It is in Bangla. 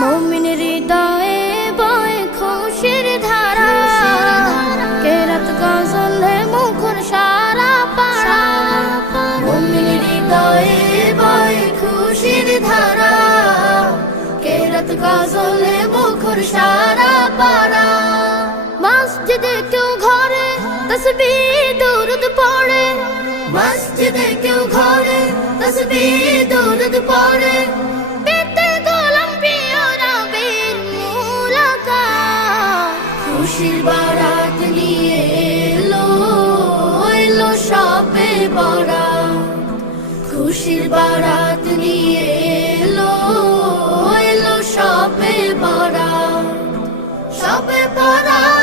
মুমিনের হৃদয়ে বয় খুশির ধারা, কেরাত গজলে মুখর সারা পাড়া। মুমিনের হৃদয়ে বয় খুশির ধারা, কেরাত গজলে মুখর সারা পাড়া। মসজিদে কেউ ঘরে তসবিহ দুরুদ পড়ে, মসজিদে কেউ ঘরে তসবিহ দুরুদ পড়ে। খুশির বারাত নিয়ে এলো এলো শবে বরাত, খুশির বারাত নিয়ে এলো এলো শবে বরাত, শবে বরাত।